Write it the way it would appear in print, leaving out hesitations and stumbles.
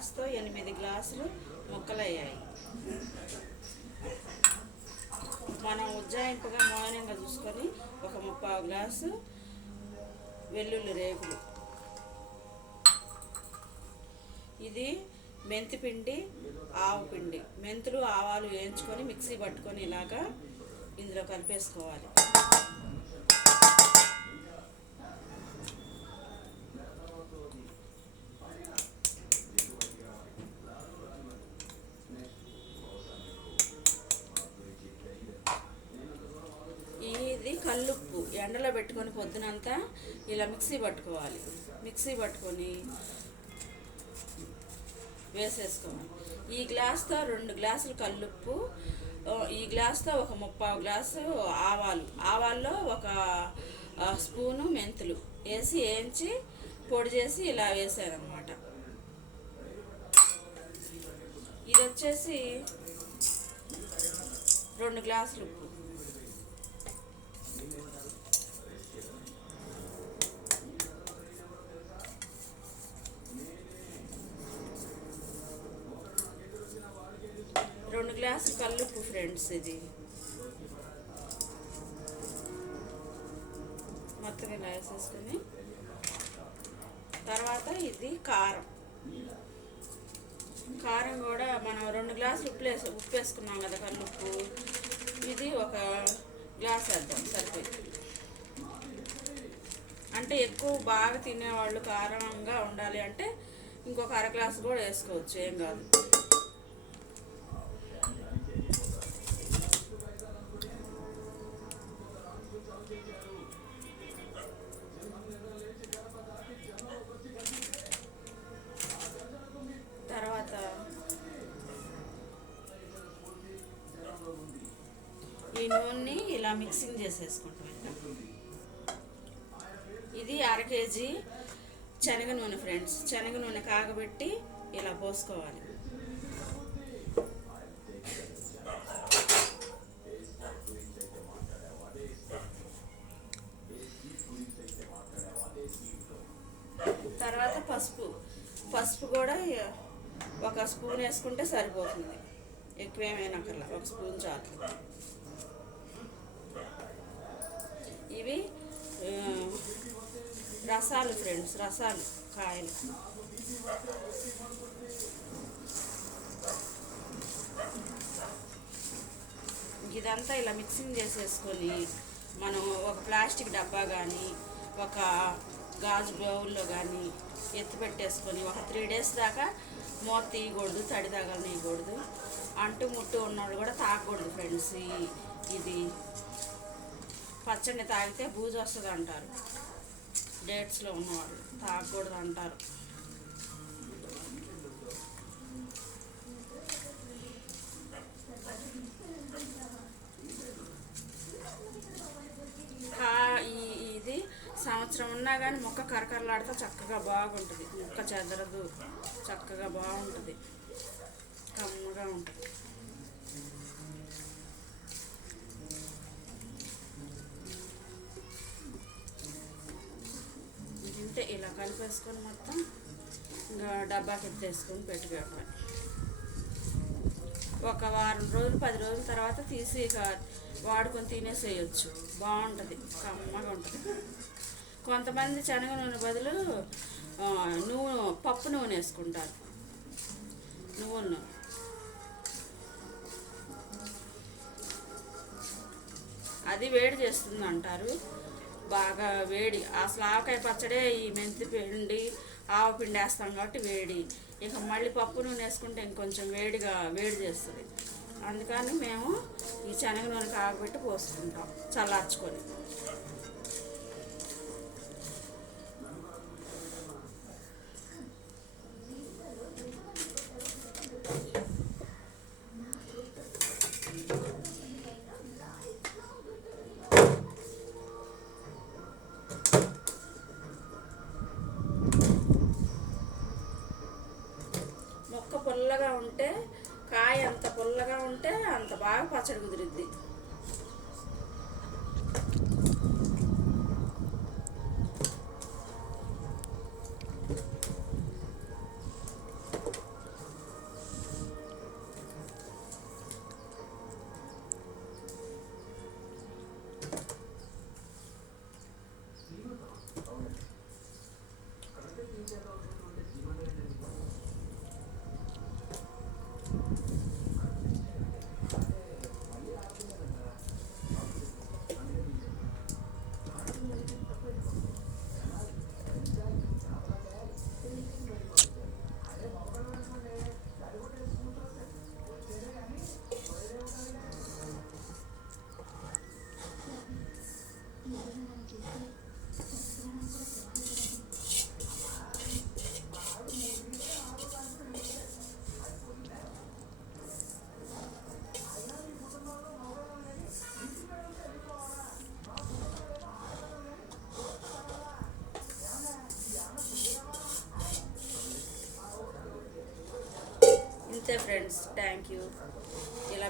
గ్లాస్తో 8 గ్లాసులు ముక్కలయ్యాయి. మనం ఉజ్జాయింపుగా మౌనంగా చూసుకొని ఒక 3/4 గ్లాసు వెల్లుల్లి రేకులు. ఇది మెంతిపిండి, ఆవు పిండి. మెంతులు ఆవాలు వేయించుకొని మిక్సీ పట్టుకొని ఇలాగా ఇందులో కలిపేసుకోవాలి. ఇది కల్లుప్పు ఎండలో పెట్టుకొని పొద్దునంతా ఇలా మిక్సీ పట్టుకోవాలి. మిక్సీ పట్టుకొని వేసేసుకోవాలి. ఈ గ్లాస్తో 2 గ్లాసులు కల్లుప్పు, ఈ గ్లాస్తో ఒక 3/4 గ్లాసు ఆవాల్లో ఒక స్పూను మెంతులు వేసి వేయించి పొడి చేసి ఇలా వేసారనమాట. ఇది వచ్చేసి 2 గ్లాసులు ఉప్పు. రెండు గ్లాసులు కల్లుప్పు ఫ్రెండ్స్. ఇది మొత్తం ఇలా వేసేసుకొని తర్వాత ఇది కారం. కారం కూడా మనం 2 గ్లాసులు ఉప్పు వేసుకున్నాం కదా కల్లుప్పు, ఇది 1 గ్లాస్ వేద్దాం సరిపోయింది. అంటే ఎక్కువ బాగా తినేవాళ్ళు కారంగా ఉండాలి అంటే ఇంకొక 1/2 గ్లాసు కూడా వేసుకోవచ్చు, ఏం కాదు. తర్వాత ఈ నూనెని ఇలా మిక్సింగ్ చేసేసుకుంటాం. ఇది 1/2 కేజీ శనగ నూనె ఫ్రెండ్స్. శనగ నూనె కాగబెట్టి ఇలా పోసుకోవాలి. తర్వాత పసుపు కూడా 1 స్పూన్ వేసుకుంటే సరిపోతుంది, ఎక్కువేమైనాకల్లా 1 స్పూన్ చాలు. ఇవి రసాలు ఫ్రెండ్స్, రసాలు కాయలు. ఇదంతా ఇలా మిక్సింగ్ చేసేసుకొని మనం ఒక ప్లాస్టిక్ డబ్బా కానీ ఒక గాజు బౌల్లో కానీ ఎత్తి పెట్టేసుకొని ఒక 3 డేస్ దాకా మూత తీయకూడదు, తడి తగలనీయకూడదు. అంటు ముట్టు ఉన్నవాళ్ళు కూడా తాగకూడదు ఫ్రెండ్స్. ఇది పచ్చడిని తాగితే బూజు వస్తుంది అంటారు. డేట్స్లో ఉన్నవాళ్ళు తాగకూడదు అంటారు. ఇది సంవత్సరం ఉన్నా కానీ మొక్క కరకరలాడితే చక్కగా బాగుంటుంది. మొక్క చెదరదు, చక్కగా బాగుంటుంది, కమ్మగా ఉంటుంది. ఇంతే ఇలా కలిపేసుకొని మొత్తం ఇంకా డబ్బాకి ఎత్తేసుకొని పెట్టుకోవాలి. 1 వారం రోజులు 10 రోజుల తర్వాత తీసి వాడుకొని తినేసేయచ్చు. బాగుంటుంది, కమ్మగా ఉంటుంది. కొంతమంది శనగ నూనె బదులు పప్పు నూనె వేసుకుంటారు, నువ్వుల నూనె. అది వేడి చేస్తుంది అంటారు, బాగా వేడి. అసలు ఆవకాయ పచ్చడే ఈ మెంతి పిండి ఆవు పిండి వేస్తాం కాబట్టి వేడి. ఇక మళ్ళీ పప్పు నూనె వేసుకుంటే ఇంకొంచెం వేడి చేస్తుంది. అందుకని మేము ఈ శనగ నూనె కాగబెట్టి పోసుకుంటాం చల్లార్చుకొని. మొక్క పుల్లగా ఉంటే, కాయ అంత పుల్లగా ఉంటే అంత బాగా పచ్చడి కుదిరిద్ది. ఇంతే ఫ్రెండ్స్, థ్యాంక్ యూ.